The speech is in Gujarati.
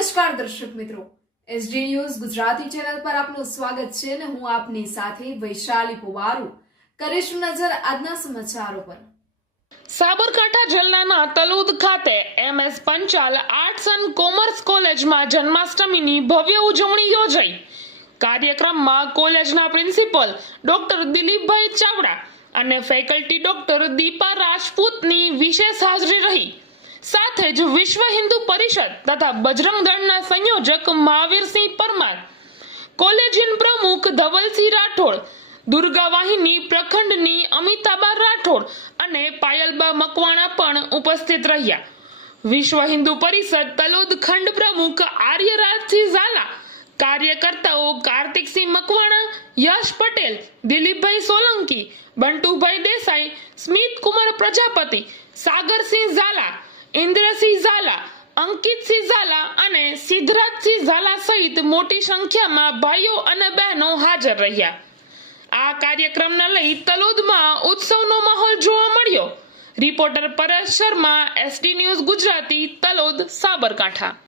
નમસ્કાર દર્શક મિત્રો, એસડી ન્યૂઝ ગુજરાતી ચેનલ પર આપનું સ્વાગત છે અને હું આપની સાથે વૈશાલી પુવારુ કરીશું નજર આજના સમાચારો પર। સાબરકાંઠા જિલ્લાના તલોદ ખાતે MS Panchal arts and commerce કોલેજમાં જન્માષ્ટમીની ભવ્ય ઉજવણી યોજાઈ। કાર્યક્રમમાં કોલેજના પ્રિન્સિપલ ડોક્ટર દિલીપભાઈ ચાવડા અને ફેકલ્ટી ડોક્ટર દીપા રાજપૂતની વિશેષ હાજરી રહી। સાથે જ વિશ્વ હિન્દુ પરિષદ તથા બજરંગ દળના સંયોજક મહાવીરસિંહ પરમાર, કોલેજિયન પ્રમુખ ધવલસિંહ રાઠોડ, દુર્ગા વાહિની પ્રખંડની અમિતાબા રાઠોડ અને પાયલબા મકવાણા પણ ઉપસ્થિત રહ્યા। વિશ્વ હિન્દુ પરિષદ તલોદ ખંડ પ્રમુખ આર્યરાજસિંહ ઝાલા, કાર્યકર્તાઓ કાર્તિકસિંહ મકવાણા, યશ પટેલ, દિલીપભાઈ સોલંકી, બંટુભાઈ દેસાઈ, સ્મિત કુમાર પ્રજાપતિ, સાગરસિંહ ઝાલા, ઇન્દ્રસિંહ ઝાલા, અંકિતસિંહ ઝાલા અને સિદ્ધરાજસિંહ ઝાલા સહિત મોટી સંખ્યામાં ભાઈઓ અને બહેનો હાજર રહ્યા। આ કાર્યક્રમને લઈ તલોદમાં ઉત્સવનો માહોલ જોવા મળ્યો। Reporter Paresh Sharma, SD news Gujarati, Talod, Sabarkantha.